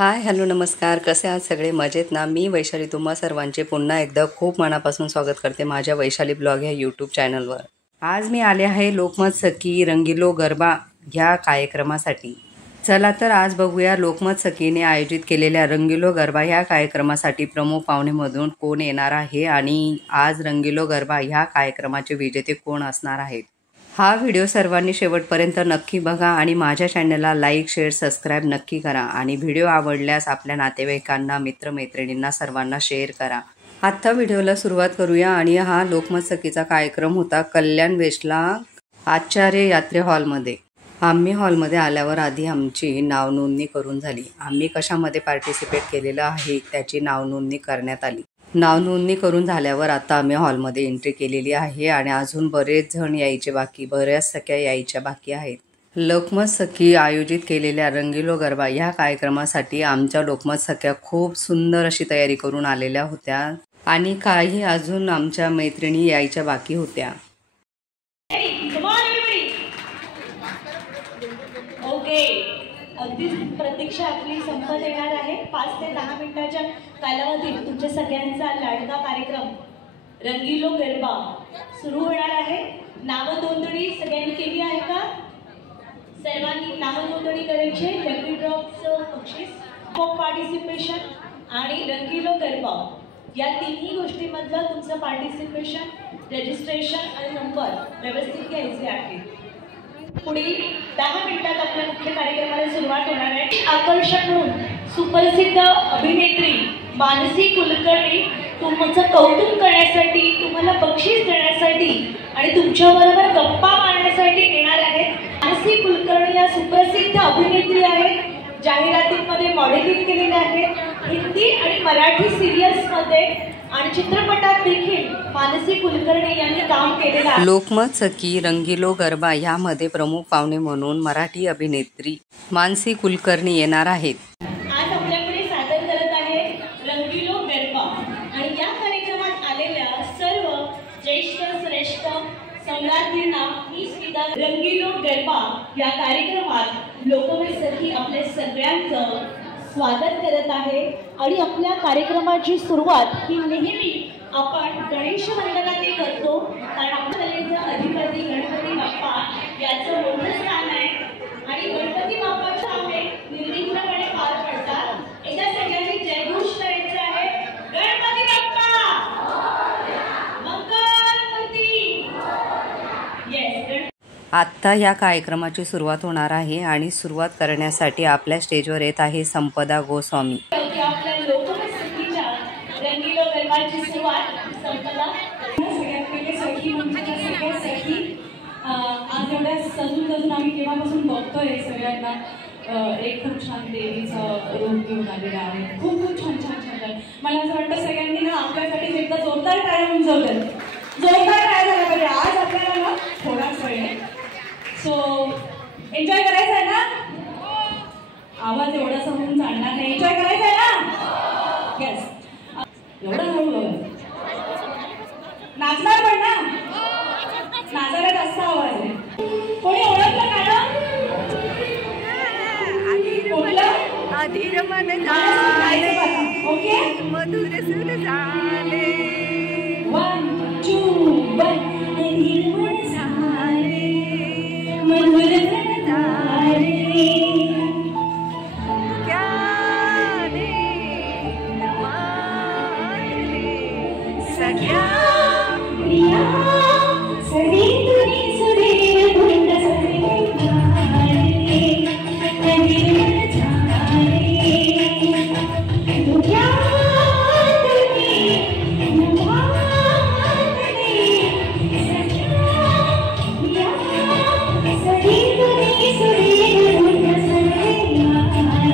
Hi hello नमस्कार, कसे आहात सगळे? मजेत ना? मी वैशाली तुम्हा सर्वांचे पुन्हा एकदा खूप मनापासून स्वागत करते माझ्या वैशाली ब्लॉग या यूट्यूब चॅनलवर। आज मी आले आहे लोकमत सखी रंगीलो गरबा ह्या कार्यक्रमासाठी। चला तर आज बघूया लोकमत सखीने आयोजित केलेल्या रंगीलो गरबा ह्या कार्यक्रमासाठी प्रमुख पाहुणेमधून कोण येणार आहे आणि आज रंगीलो गरबा ह्या कार्यक्रमाचे विजेते कोण असणार आहेत। हा व्हिडिओ सर्वांनी शेवटपर्यंत नक्की बघा आणि माझ्या चॅनलला लाईक शेअर सबस्क्राईब नक्की करा आणि व्हिडिओ आवडल्यास आपल्या नातेवाईकांना मित्रमैत्रिणींना सर्वांना शेअर करा। आता व्हिडिओला सुरुवात करूया आणि हा लोकमत सखीचा कार्यक्रम होता कल्याण वेस्टला आचार्य यात्रे हॉलमध्ये। आम्ही हॉलमध्ये आल्यावर आधी आमची नाव नोंदणी करून झाली। आम्ही कशामध्ये पार्टिसिपेट केलेलं आहे त्याची नाव नोंदणी करण्यात आली। नाव नोंदणी करून झाल्यावर आता आम्ही हॉलमध्ये एंट्री केलेली आहे आणि अजून बरेच जण यायचे बाकी, बऱ्याच सख्या यायच्या बाकी आहेत। लोकमत सखी आयोजित केलेल्या रंगीलो गरबा ह्या कार्यक्रमासाठी आमच्या लोकमत सख्या खूप सुंदर अशी तयारी करून आलेल्या होत्या आणि काही अजून आमच्या मैत्रिणी यायच्या बाकी होत्या। अगदी प्रतीक्षा आपली संपत येणार आहे। 5 ते 10 मिनिटाच्या कालावधीत तुमच्या सगळ्यांचा लाडका कार्यक्रम रंगीलो गरबा सुरू होणार आहे। नाव नोंदणी सगळ्यांनी केली आहे का? सर्वांनी नाव नोंदणी करायची। लकी ड्रॉपचं बक्षीस, पार्टिसिपेशन आणि रंगीलो गरबा या तिन्ही गोष्टींमधलं तुमचं पार्टिसिपेशन, रजिस्ट्रेशन आणि नंबर व्यवस्थित घ्यायचे आहे। पुढील 10 मिनिटात आपल्या मुख्य कार्यक्रमाला सुरुवात होणार आहे। आकर्षक म्हणून सुप्रसिद्ध अभिनेत्री मानसी कुलकर्णी तुमचं कौतुक करण्यासाठी, तुम्हाला बक्षीस देण्यासाठी आणि तुमच्याबरोबर गप्पा मारण्यासाठी येणार आहेत। मानसी कुलकर्णी या सुप्रसिद्ध अभिनेत्री आहेत, जाहिरातींमध्ये मॉडेलिंग केलेले आहे, हिंदी आणि मराठी सिरियल्समध्ये आणि चित्रपटात देखील मानसी कुलकर्णी यांनी काम केलेलं आहे। लोकमत सखी रंगीलो गरबा यामध्ये प्रमुख पाहुणे म्हणून मराठी अभिनेत्री मानसी कुलकर्णी येणार आहेत। आज आपल्याकडे सादर करत आहे रंगीलो गरबा आणि या कार्यक्रमात आलेल्या सर्व ज्येष्ठ श्रेष्ठ सम्राज्ञींना मी स्वीदा रंगीलो गरबा या कार्यक्रमात लोकमत सखी आपल्या सगळ्यांचं स्वागत करत आहे। आणि आपल्या कार्यक्रमाची सुरुवात ही नेहमी आपण गणेश वंदनाने करतो, कारण आपल्या कलेचा अधिपती गणपती बाप्पा याचं मोठं स्थान आहे आणि गणपती बाप्पाची कामे निर्विघ्नपणे पार पडतात। एकदा सगळ्यांनी जयघोष करायचा आहे, गणपती बाप्पा मंगलमूर्ती। येस, आत्ता या कार्यक्रमाची सुरुवात होणार आहे आणि सुरुवात करण्यासाठी आपल्या स्टेजवर येत आहे संपदा गोस्वामी। आपल्या लोकमत सखीच्या रंगीलो गरबाची सुरुवात संपदा सगळ्यात पहिले सखी म्हणजे सगळ्या सखी आज एवढ्या सजून आम्ही केव्हापासून बघतोय सगळ्यांना एक खूप छान देवीचं रूप घेऊन आलेलं आहे। खूप खूप छान छान छान मला असं वाटतं सगळ्यांनी ना आपल्यासाठी एकदा जोरदार टाळ्या म्हणून जोरदार टाळ्या झाला पाहिजे। आज आपल्याला ना थोडाच वेळ आहे, सो एन्जॉय करायचं आहे ना? आवाज एवढासा होऊन चालणार नाही, एन्जॉय करायचं आहे ना? येस, एवढं हळू नाचणार पण ना? नाचायला जास्त आवाज आहे। कोणी ओळखलं मॅडम? अधीर मन झाले ओके, मधुर सुर झाले 1 2 1 अधीर मन झाले मधुर मन झाले सख्या प्रिया सरी तुनी सुरे भुंड सरे झाले अधीर मन झाले तुझ्या तुनी मुभाने सख्या प्रिया सरी तुनी सुरे भुंड सरे झाले।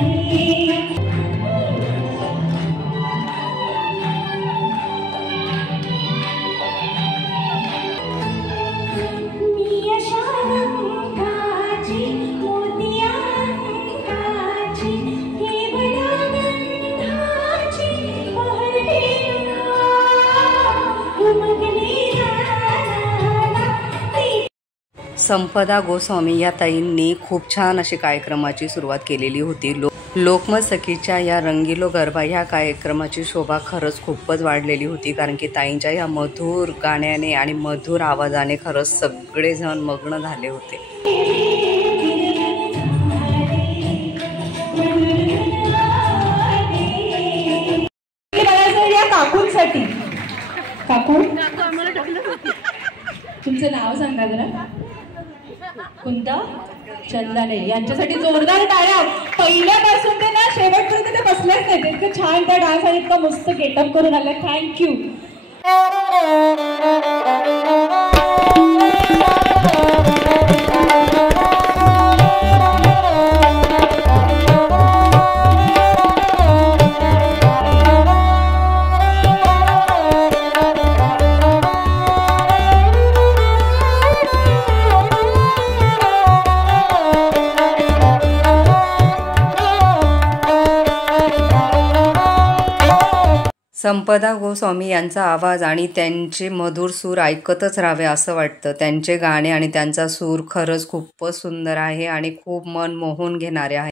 संपदा गोस्वामी या ताईंनी खूप छान अशी कार्यक्रमाची सुरुवात केलेली होती। लोकमत सखीच्या या रंगीलो गरबा ह्या कार्यक्रमाची शोभा खरंच खूपच वाढलेली होती, कारण की ताईंच्या या मधुर गाण्याने आणि मधुर आवाजाने खरंच सगळेजण मग्न झाले होते. काकूंसाठी काकू तुमचं नाव सांगा जरा. कोणतं? चंदने. यांच्यासाठी जोरदार टाळ्या. पहिल्यापासून ते ना शेवटपर्यंत ते बसलेच नाही. इतकं छान त्या डान्स आणि इतका मस्त गेटअप करून आले. थँक्यू. संपदा गोस्वामी यांचा आवाज आणि त्यांचे मधुर सूर ऐकतच राहावे असं वाटतं. त्यांचे गाणे आणि त्यांचा सूर खरंच खूपच सुंदर आहे आणि खूप मन मोहून घेणारे आहे.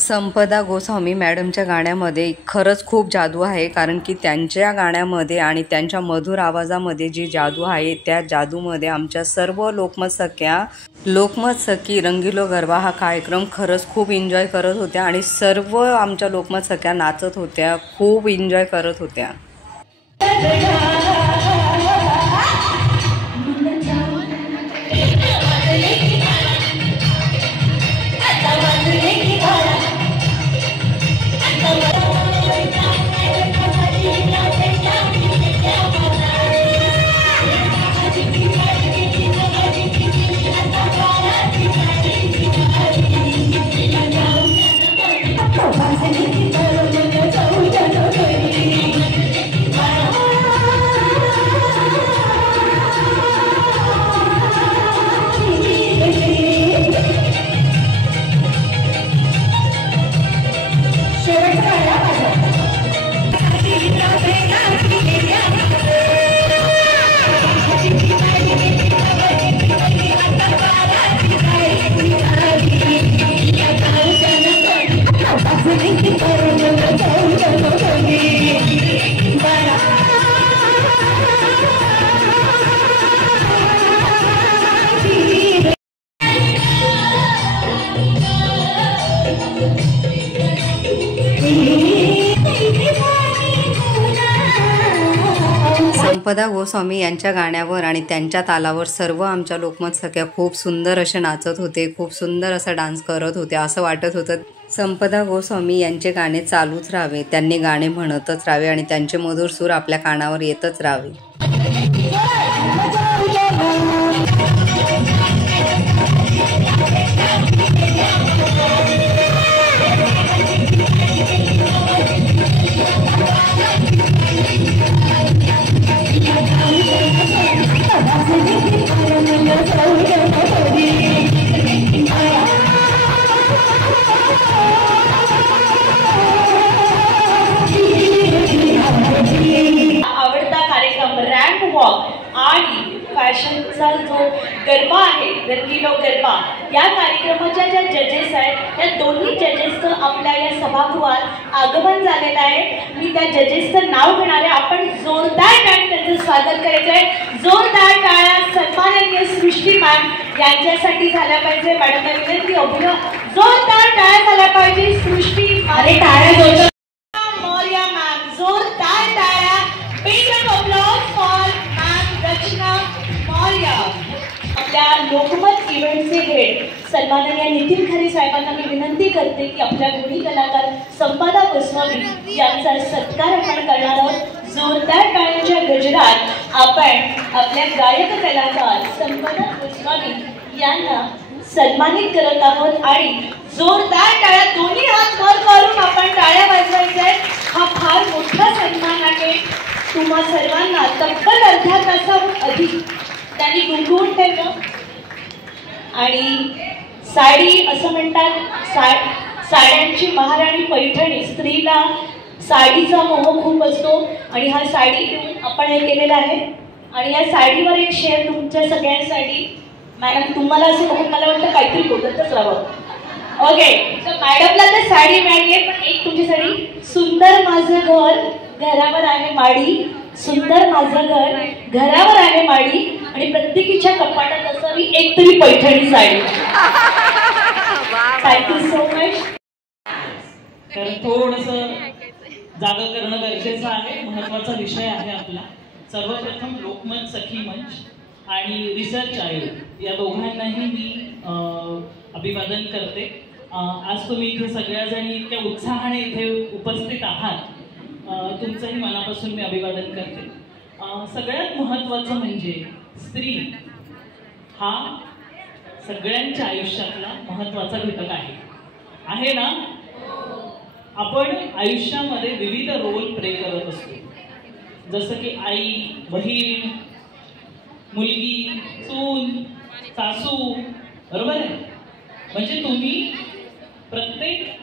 संपदा गोस्वामी मॅडमच्या गाण्यामध्ये खरंच खूप जादू आहे, कारण की त्यांच्या गाण्यामध्ये आणि त्यांच्या मधुर आवाजामध्ये जी जादू आहे त्या जादूमध्ये आमच्या सर्व लोकमत सखी रंगीलो गरबा हा कार्यक्रम खरंच खूप एन्जॉय करत होत्या आणि सर्व आमच्या लोकमत सख्या नाचत होत्या, खूप एन्जॉय करत होत्या. संपदा गोस्वामी यांच्या गाण्यावर आणि त्यांच्या तालावर सर्व आमच्या लोकमत सख्या खूप सुंदर असे नाचत होते, खूप सुंदर असा डान्स करत होते. असं वाटत होतं संपदा गोस्वामी यांचे गाणे चालूच राहावे, त्यांनी गाणे म्हणतच राहावे आणि त्यांचे मधुर सूर आपल्या कानावर येतच राहावे. गरबा आहे, रंगीलो गरबा, या कार्यक्रमाच्या ज्या जजेस आहेत त्या दोन्ही जजेसचं आपल्या या सभागृहात आगमन झालेलं आहे. मी त्या जजेसचं नाव घेणार आहे. आपण जोरदार टाळ्या त्यांचं स्वागत करायचं आहे. जोरदार टाळ्या सन्माननीय सृष्टी मॅम यांच्यासाठी झाल्या पाहिजे. मॅडमला विनंती, जोरदार टाळ्या झाल्या पाहिजे. सृष्टी अरे टाळ्या जोरदार मौर्या मॅम, जोरदार टाळ्या. बिग अप्लॉज फॉर मॅम रचना मौर्य. आपल्या लोकमत इव्हेंटचे हेड सन्माननीय नितीन खरे साहेबांना मी विनंती करते की आपल्या गुणी कलाकार संपदा गोस्वामी यांचा सत्कार आपण करणार आहोत. जोरदार टाळ्यांच्या गजरात आपण आपल्या गायक कलाकार संपदा गोस्वामी यांना सन्मानित करत आहोत आणि जोरदार टाळ्या दोन्ही हात वर करून आपण टाळ्या वाजवायच्या आहेत. हा फार मोठा सन्मान आहे. तुम्हा सर्वांना तब्बल अर्ध्या तासाहून अधिक त्यांनी गुंतवून ठेवलं आणि साडी असं म्हणतात, साड्यांची महाराणी पैठणी. स्त्रीला साडीचा मोह खूप असतो आणि हा साडी घेऊन आपण हे केलेलं आहे. आणि या साडीवर एक शेअर तुमच्या सगळ्यांसाठी. मॅडम तुम्हाला असं बघून मला वाटतं काहीतरी बोलतच राहावं. ओके, तर मॅडमला तर साडी मिळाली आहे, पण एक तुमच्यासाठी. सुंदर माझं घर घरावर आहे माडी, सुंदर माझं घर घरावर आहे माडी, आणि प्रत्येकीच्या कपाटात असावी एक तरी Paithani sari. Thank you so much. तर थोडंसं जागा करणं गरजेचं आहे. महत्त्वाचा विषय आहे आपला. सर्वप्रथम लोकमत सखी मंच आणि रिसर्च आयोग या दोघांनाही मी अभिवादन करते. आज तुम्ही इथे सगळ्याजणी इतक्या उत्साहाने इथे उपस्थित आहात, तुमचंही मनापासून मी अभिवादन करते. सगळ्यात महत्त्वाचं म्हणजे स्त्री हा सगळ्यांच्या आयुष्यातला महत्त्वाचा घटक आहे ना. आपण आयुष्यामध्ये विविध रोल प्ले करत असतो, जसं की आई, बहीण, मुलगी, सून, सासू, बरोबर आहे. म्हणजे तुम्ही प्रत्येक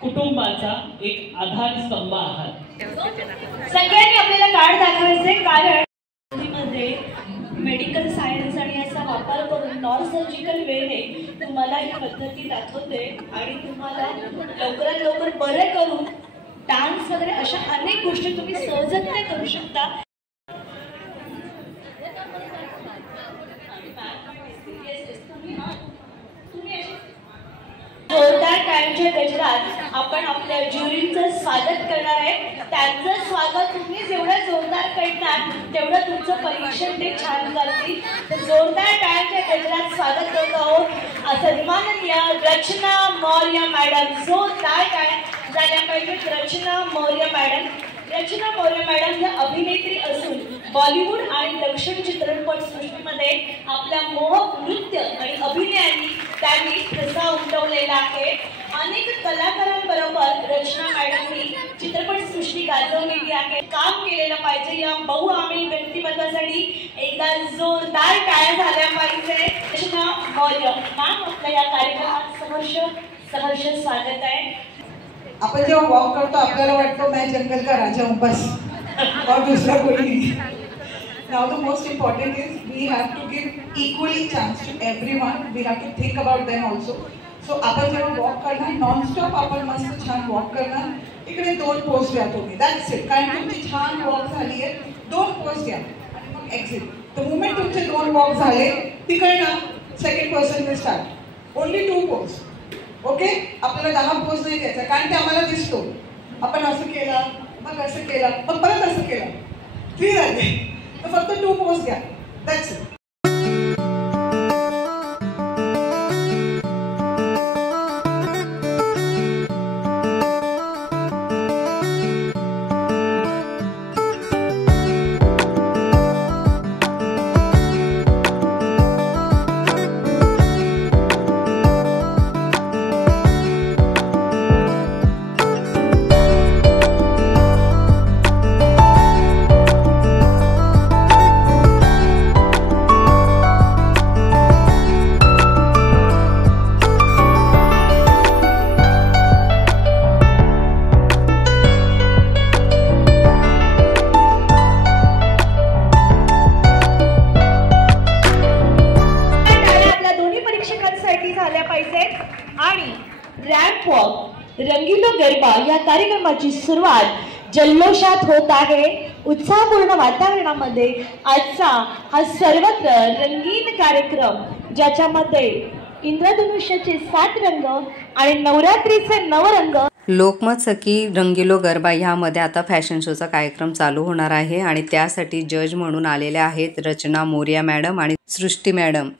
कुटुंबाचा एक आधारस्तंभ आहात. सगळ्यांनी आपल्याला कार्ड दाखवायचे, कारण मध्ये मेडिकल सायन्स आणि याचा वापर करून नॉन सर्जिकल वेने तुम्हाला ही पद्धती दाखवते आणि तुम्हाला लवकरात लवकर बरे करून डान्स वगैरे अशा अनेक गोष्टी तुम्ही सहजरित्या करू शकता. जोरदार टाळ्यांच्या गजरात आपण आपल्या ज्युरीचं स्वागत करणार आहे. त्यांचं स्वागत तुम्ही जेवढं जोरदार करणार तेवढं तुमचं परीक्षण ते छान करतील. तर जोरदार टाळ्यांच्या गजरात स्वागत करत आहोत सन्माननीय रचना मौर्य मॅडम. जोरदार टाळ्या झाल्या पाहिजेत. रचना मौर्य मॅडम. रचना मौर्य मॅडम या अभिनेत्री असून बॉलिवूड आणि दक्षिण चित्रपट सृष्टीमध्ये आपल्या मोहक नृत्य आणि अभिनयाने त्यांनी ठसा उमटवलेला आहे. अनेक कलाकारांबरोबर रचना मॅडमनी चित्रपट सृष्टी गाजवलेली आहे. काम केलेलं पाहिजे. या बहुआमी व्यक्तिमत्वासाठी एकदा जोरदार टाळ्या झाल्या पाहिजे. रचना मौर्य मॅम, आपल्या या कार्यक्रमात सहर्ष स्वागत आहे. आपण जेव्हा वॉक करतो आपल्याला वाटतं मैं जंगल का राजा हूँ बस, और दूसरा कोई नहीं. Now the most important is we have to give equally chance to everyone. We have to think about them also. So आपण जेव्हा वॉक करणार नॉनस्टॉप आपण मस्त छान वॉक करणार. इकडे 2 पोज द्या तुम्ही, दॅट्स इट. कारण तुमची छान वॉक झाली आहे, 2 पोज द्या आणि मग एक्झिट. द मुमेंट तुमचे 2 वॉक झाले तिकडनं second person will start. Only 2 pose. Okay, आपल्याला 10 पोज नाही द्यायचा, कारण ते आम्हाला दिसतो. आपण असं केलं, मग असं केलं, मग परत असं केलं, क्लिअर आहे. तर फक्त 2 पोज घ्या, दॅट्स इट. कार्यक्रमाची सुरुवात जल्लोषात होत आहे. उत्साहपूर्ण वातावरणामध्ये आजचा हा सर्वत्र रंगीन कार्यक्रम, ज्याच्यामध्ये इंद्रधनुष्याचे 7 रंग आणि नवरात्रीचे 9 रंग. लोकमत सखी रंगीलो गरबा ह्यामध्ये आता फॅशन शोचा कार्यक्रम चालू होणार आहे आणि त्यासाठी जज म्हणून आलेल्या आहेत रचना मोरिया मॅडम आणि सृष्टी मॅडम.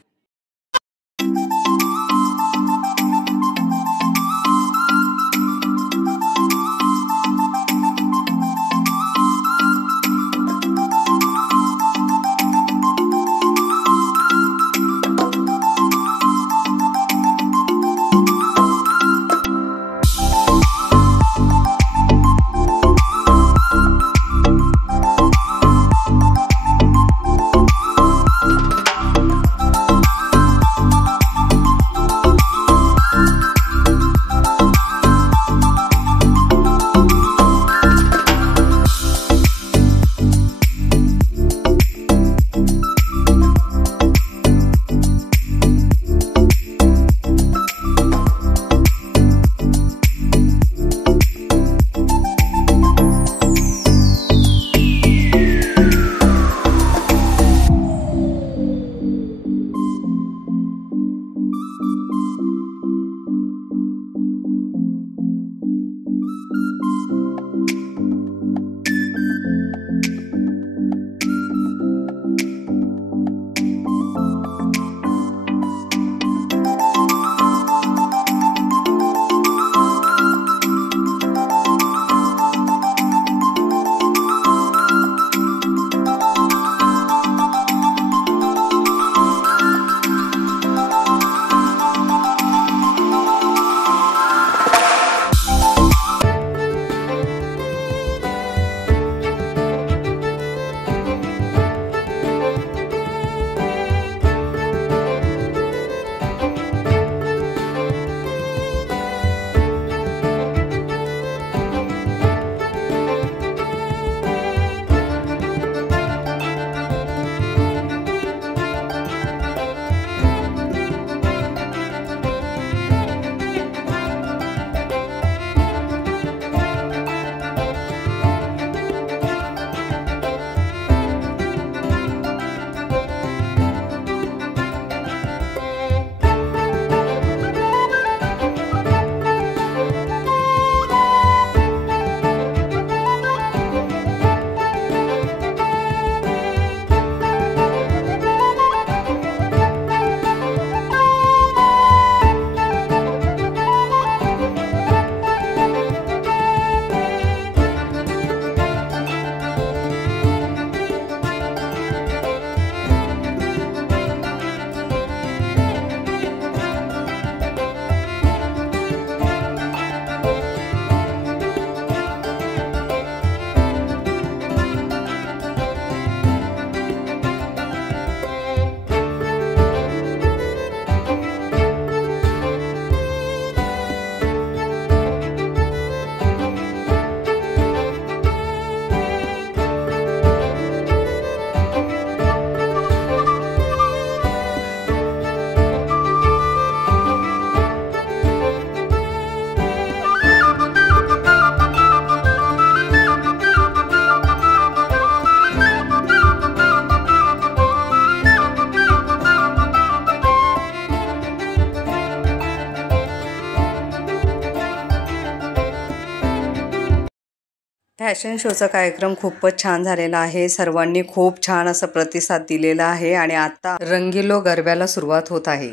फॅशन शोचा कार्यक्रम खूपच छान झालेला आहे. सर्वांनी खूप छान असा प्रतिसाद दिलेला आहे आणि आता रंगीलो गरब्याला सुरुवात होत आहे.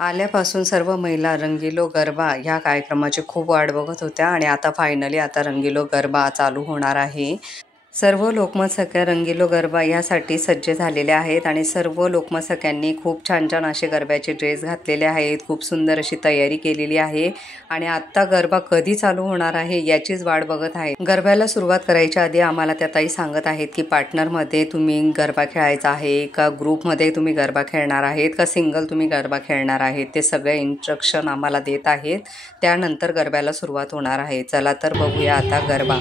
आल्यापासून सर्व महिला रंगीलो गरबा ह्या कार्यक्रमाची खूप वाट बघत होत्या आणि आता फायनली आता रंगीलो गरबा चालू होणार आहे. सर्व लोकमत सख्या रंगीलो गरबा यासाठी सज्ज झालेले आहेत आणि सर्व लोकमत सख्यांनी खूप छान छान असे गरब्याचे ड्रेस घातलेले आहेत. खूप सुंदर अशी तयारी केलेली आहे आणि आत्ता गरबा कधी चालू होणार आहे याचीच वाट बघत आहे. गरब्याला सुरुवात करायच्या आधी आम्हाला त्या ताई सांगत आहेत की पार्टनरमध्ये तुम्ही गरबा खेळायचा आहे का, ग्रुपमध्ये तुम्ही गरबा खेळणार आहेत का, सिंगल तुम्ही गरबा खेळणार आहेत, ते सगळे इन्स्ट्रक्शन आम्हाला देत आहेत. त्यानंतर गरब्याला सुरुवात होणार आहे. चला तर बघूया आता गरबा.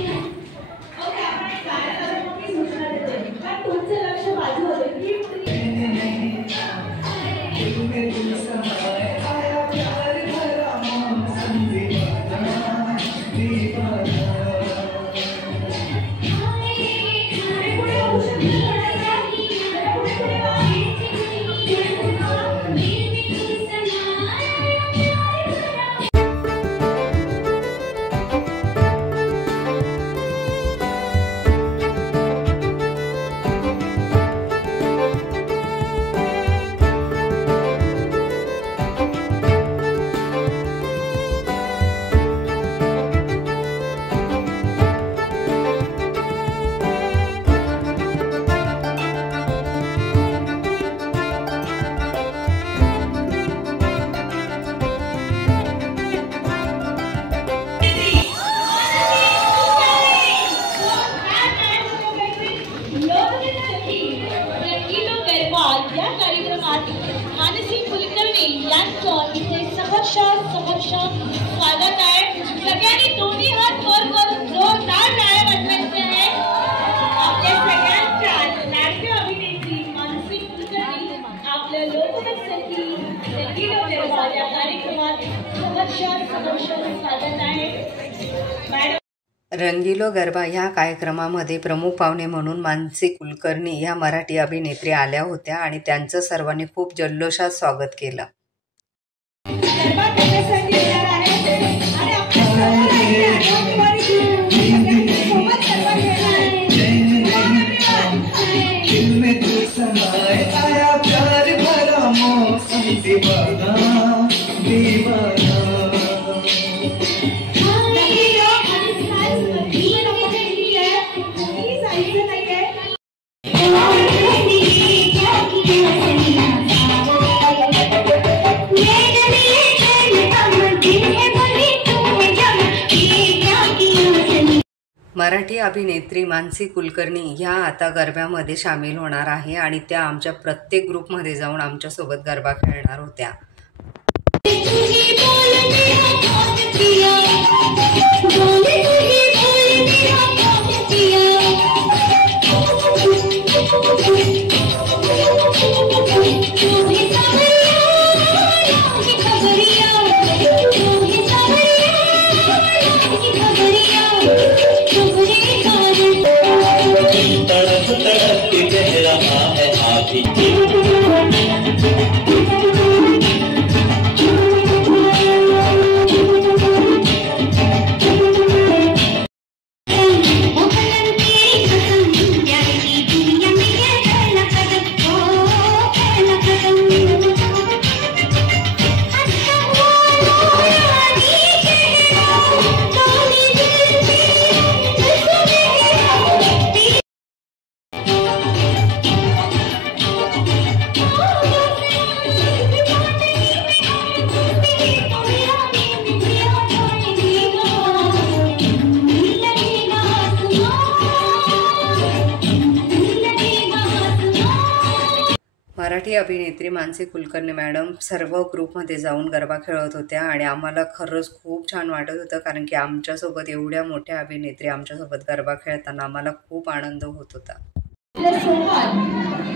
Viva रंगीलो गरबा ह्या कार्यक्रमामध्ये प्रमुख पाहुणे म्हणून मानसी कुलकर्णी ह्या मराठी अभिनेत्री आल्या होत्या आणि त्यांचं सर्वांनी खूप जल्लोषात स्वागत केलं. गरबा करण्यासाठी येणार आहे आणि आपल्या सोबत गरबा खेळणार आहे. दिल में तू समाए आया प्यार भरा मौसम दीवाना दीवाना. मराठी अभिनेत्री मानसी कुलकर्णी ह्या आता गरब्यामध्ये सामील होणार आहे आणि त्या आमच्या प्रत्येक ग्रुपमध्ये जाऊन आमच्यासोबत गरबा खेळणार होत्या. मराठी अभिनेत्री मानसी कुलकर्णी मॅडम सर्व ग्रुपमध्ये जाऊन गरबा खेळत होत्या आणि आम्हाला खरंच खूप छान वाटत होतं, कारण की आमच्यासोबत एवढ्या मोठ्या अभिनेत्री आमच्यासोबत गरबा खेळताना आम्हाला खूप आनंद होत होता.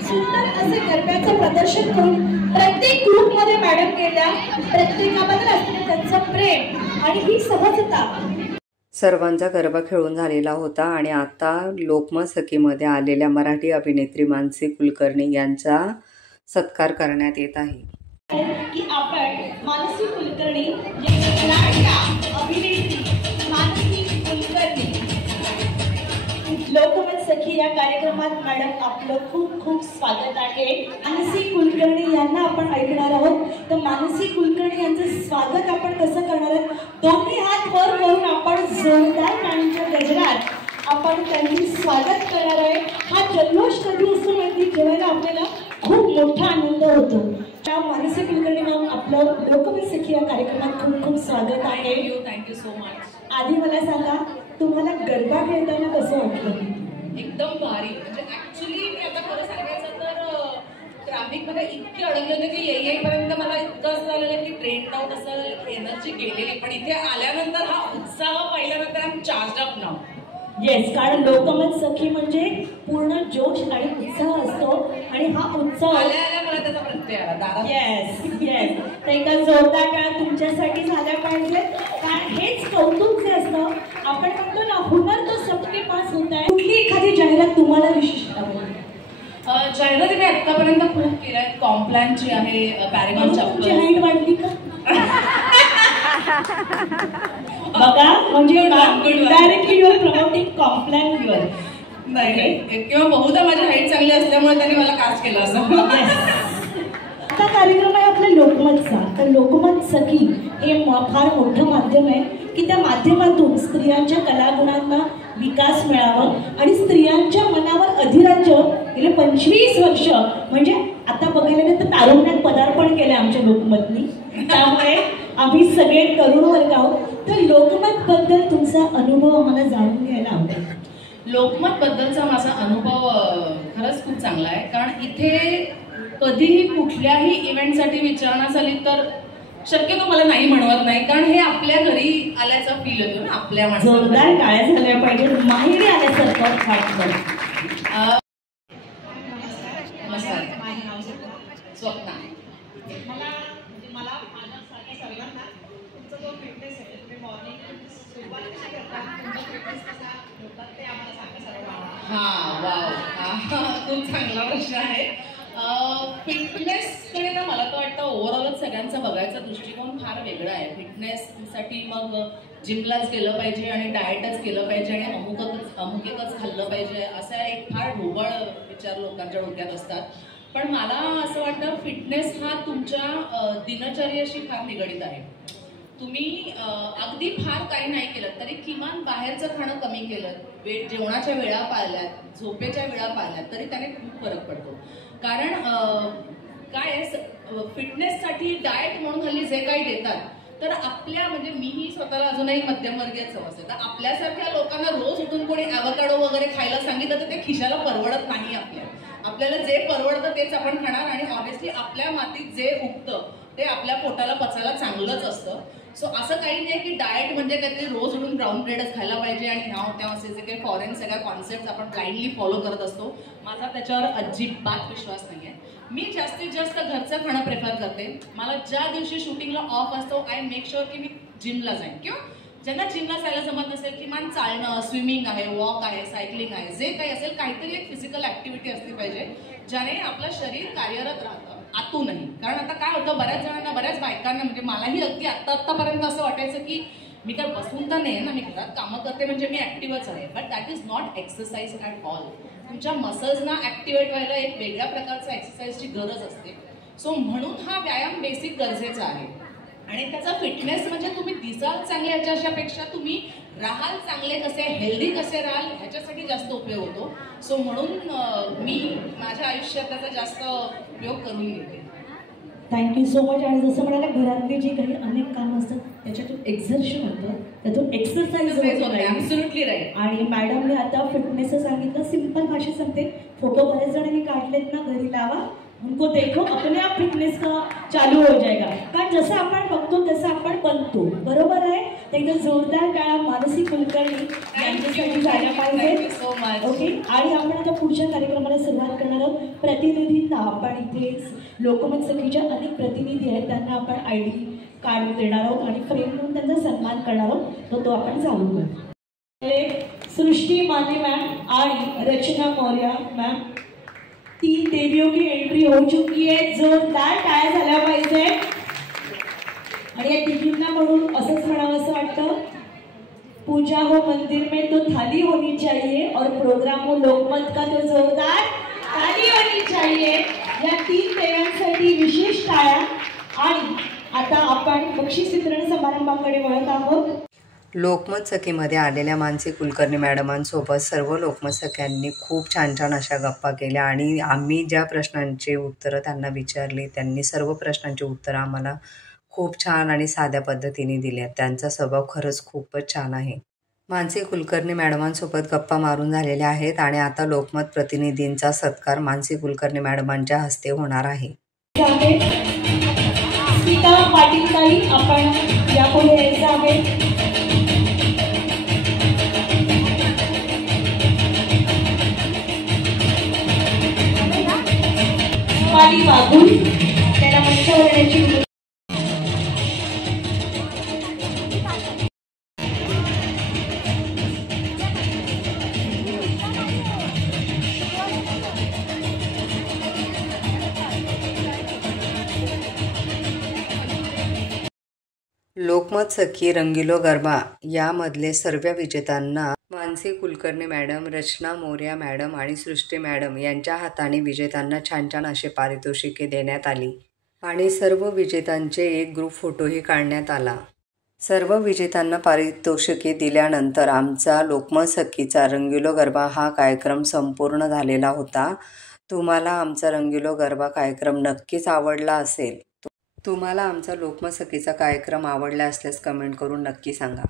सुंदर असे गरब्याचं प्रदर्शन करून प्रत्येक ग्रुपमध्ये मॅडम गेल्या. प्रत्येकाबद्दल असलेलं त्यांचं प्रेम आणि ही सहजता. सर्वांचा गरबा खेळून झालेला होता आणि आता लोकमत सखीमध्ये आलेल्या मराठी अभिनेत्री मानसी कुलकर्णी यांचा सत्कार करण्यात येत आहे. की आपण मानसी कुलकर्णी या अभिनेत्री मानसी कुलकर्णी लोकमत सखी या कार्यक्रमात मॅडम आपलं खूप खूप स्वागत आहे. मानसी कुलकर्णी यांना आपण ऐकणार आहोत. तर मानसी कुलकर्णी यांचं स्वागत आपण कसं करणार आहोत? दोन्ही हात वर करून आपण जोरदार टाळ्यांच्या गजरात आपण त्यांचे स्वागत करणार आहे. हा जल्लोष कधी असतो माहिती, जेव्हा आपल्याला खूप मोठा आनंद होतो. त्या मानसी कुलकर्णी मॅम आपलं लोकमत सखी या कार्यक्रमात खूप खूप स्वागत आहे. Thank you so much. आधी मला सांगा, तुम्हाला गरबा खेळताना कसं वाटलं? एकदम भारी. म्हणजे ऍक्च्युली मी आता खरं सांगायचं तर ट्रॅफिकमध्ये इतके अडकले होते की येईपर्यंत मला इतकं असं झालेलं की ट्रेन आउट असं एनर्जी गेलेली, पण इथे आल्यानंतर हा उत्साह पाहिल्यानंतर आम्ही चार्ज अप नाव. येस, कारण लोकमत सखी म्हणजे पूर्ण जोश आणि उत्साह असतो आणि हा उत्साह आल्या मला त्याचा प्रत्यय आला दादा. Yes yes. तर एका जोरदार काळ तुमच्यासाठी झाल्या पाहिजे, कारण हेच कौतुक जे असतं. आपण म्हणतो ना, हुनर तो सबके पास होता है. कुठली एखादी जाहिरात तुम्हाला विशिष्ट आवडली? जाहिराती मी आतापर्यंत खूप केल्या आहेत. कॉम्प्लॅनची आहे, पॅरेगॉन तुमची चप्पल. हाईट वाढली का? बघा, म्हणजे directly your promoting Complan your. नाही, किंवा बहुधा माझी हाईट चांगली असल्यामुळे त्यांनी मला कास्ट केलं असं. आता कार्यक्रम आहे आपल्या लोकमतचा. तर लोकमत सखी हे फार मोठं माध्यम आहे की त्या माध्यमातून स्त्रियांच्या कलागुणांना विकास मिळावं आणि स्त्रियांच्या मनावर अधिराज्य गेले 25 वर्ष, म्हणजे आता बघायला गेलं तर तारुण्यात पदार्पण केलं आमच्या लोकमतनी. त्यामुळे आम्ही सगळे तरुण वर्ग आहोत. तर लोकमत बद्दल तुमचा अनुभव आम्हाला जाणून घ्यायला आवडेल. लोकमत बद्दलचा माझा अनुभव खरंच खूप चांगला आहे, कारण इथे कधीही कुठल्याही इव्हेंटसाठी विचारणा झाली तर शक्यतो मला नाही म्हणवत नाही, कारण हे आपल्या घरी आल्याचा फील येतो ना. आपल्या जोरदार टाळ्या झाल्या पाहिजे, माहेरी आल्यासारखं वाटतं. नमस्कार, स्वप्ना. मला माझ्यासाठी सर्वांना तुमचा जो फिटनेस आहे, तुम्ही मॉर्निंग हां, वाव, खूप चांगला प्रश्न आहे. फिटनेसकडे ना मला तर वाटतं ओव्हरऑलच सगळ्यांचा बघायचा दृष्टिकोन फार वेगळा आहे. फिटनेससाठी मग जिमलाच गेलं पाहिजे आणि डाएटच केलं पाहिजे आणि अमुक खाल्लं पाहिजे, असा एक फार ढोबळ विचार लोकांच्या डोक्यात असतात. पण मला असं वाटतं फिटनेस हा तुमच्या दिनचर्येशी फार निगडीत आहे. तुम्ही अगदी फार काही नाही केलं तरी किमान बाहेरचं खाणं कमी केलं, जेवणाच्या वेळा पाळल्यात, झोपेच्या वेळा पाळल्यात, तरी त्याने खूप फरक पडतो. कारण काय आहे, फिटनेससाठी डाएट म्हणून हल्ली जे काही देतात, तर आपल्या म्हणजे मीही स्वतःला अजूनही मध्यमवर्गीय समजते, तर आपल्यासारख्या लोकांना रोज उठून कोणी ॲव्होकाडो वगैरे खायला सांगितलं तर ते खिशाला परवडत नाही. आपल्याला जे परवडतं तेच आपण खाणार आणि ऑब्व्हियसली आपल्या मातीत जे उगतं ते आपल्या पोटाला पचायला चांगलंच असतं. सो असं काही नाही की डाएट म्हणजे काहीतरी रोज उठून ब्राऊन ब्रेडच खायला पाहिजे आणि ह्या त्या असे जे काही फॉरेन सगळ्या कॉन्सेप्ट आपण ब्लाइंडली फॉलो करत असतो. माझा त्याच्यावर अजिबात विश्वास नाही आहे. मी जास्तीत जास्त घरचं खाणं प्रेफर करते. मला ज्या दिवशी शूटिंगला ऑफ असतो आय मेक शुअर की मी जिमला जाईन, किंवा ज्यांना जिमला जायला जमत नसेल किमान चालणं, स्विमिंग आहे, वॉक आहे, सायकलिंग आहे, जे काही असेल काहीतरी एक फिजिकल ऍक्टिव्हिटी असली पाहिजे ज्याने आपलं शरीर कार्यरत राहतं आतूनही. कारण आता काय होतं, बऱ्याच जणांना, बऱ्याच बायकांना, म्हणजे मलाही अगदी आत्तापर्यंत असं वाटायचं की मी काय बसून तर नाही ना, मी घरात कामं करते म्हणजे मी ऍक्टिव्हच आहे. But that is not exercise at all. तुमच्या मसल्सना ऍक्टिव्हेट व्हायला एक वेगळ्या प्रकारचा एक्सरसाइजची गरज असते. सो म्हणून हा व्यायाम बेसिक गरजेचा आहे. आणि त्याचा फिटनेस म्हणजे तुम्ही दिसाल चांगले ह्याच्यापेक्षा तुम्ही राहाल चांगले कसे, हेल्दी कसे राहाल ह्याच्यासाठी जास्त उपयोग होतो. सो म्हणून मी माझ्या आयुष्यात त्याचा जास्त उपयोग करून घेते. Thank you so much. आणि जसं म्हणाला, घरातली जी काही अनेक कामं असतात त्याच्यातून एक्झर्शन होतं, त्यातून एक्सरसाइज होते. Absolutely right. आणि मॅडमने आता फिटनेसचं सांगितलं, सिंपल भाषेत सांगते. फोटो बऱ्याच जणांनी काढलेत ना, घरी लावा, उनको देखो, अपने आप फिटनेस का चालू हो जाएगा. कारण जसं आपण बघतो तसं आपण बनतो, बरोबर आहे. तर इथं जोरदार काळा मानसी कुलकर्णी यांच्यासाठी जायला पाहिजे. ओके. आणि आपण आता पुढच्या कार्यक्रमाला सुरुवात करणार आहोत. प्रतिनिधींना आपण इथे लोकमत सखीच्या अनेक प्रतिनिधी आहेत, त्यांना आपण ID कार्ड देणार आहोत आणि फ्रेम म्हणून त्यांचा सन्मान करणार आहोत. तो आपण चालू करू. सृष्टी माने मॅम आणि रचना मौर्य मॅम, 3 देवियों की एंट्री हो चुकी है. जोरदार टाळ्या झाल्या पाहिजे. आणि या तिघींना म्हणून असंच म्हणावं असं वाटतं, पूजा हो मंदिर में तो थाली होनी चाहिए और प्रोग्राम हो लोकमत का तो जोरदार थाली होनी चाहिए. या 3 देवांसाठी विशेष टाळ्या. आणि आता आपण बक्षीस वितरण समारंभाकडे वळत आहोत. लोकमत सखीमध्ये आलेल्या मानसी कुलकर्णी मॅडमांसोबत सर्व लोकमत सख्यांनी खूप छान छान अशा गप्पा केल्या आणि आम्ही ज्या प्रश्नांची उत्तरं त्यांना विचारली त्यांनी सर्व प्रश्नांची उत्तरं आम्हाला खूप छान आणि साध्या पद्धतीने दिल्या. त्यांचा स्वभाव खरंच खूपच छान आहे. मानसी कुलकर्णी मॅडमांसोबत गप्पा मारून झालेल्या आहेत आणि आता लोकमत प्रतिनिधींचा सत्कार मानसी कुलकर्णी मॅडमांच्या हस्ते होणार आहे. स्मिता पाटील ताई, आपण यापुढे यायचं आहे. पाली वागून त्याला मंचावर येण्याची. लोकमत सखी रंगीलो गरबा यामधले सर्व विजेत्यांना मानसी कुलकर्णी मॅडम, रचना मौर्य मॅडम आणि सृष्टी मॅडम यांच्या हाताने विजेत्यांना छान छान असे पारितोषिके देण्यात आली आणि सर्व विजेत्यांचे एक ग्रुप फोटोही काढण्यात आला. सर्व विजेत्यांना पारितोषिके दिल्यानंतर आमचा लोकमत सखीचा रंगीलो गरबा हा कार्यक्रम संपूर्ण झालेला होता. तुम्हाला आमचा रंगीलो गरबा कार्यक्रम नक्कीच आवडला असेल. तुम्हाला आमचा लोकमत सखीचा कार्यक्रम आवडला असल्यास कमेंट करून नक्की सांगा.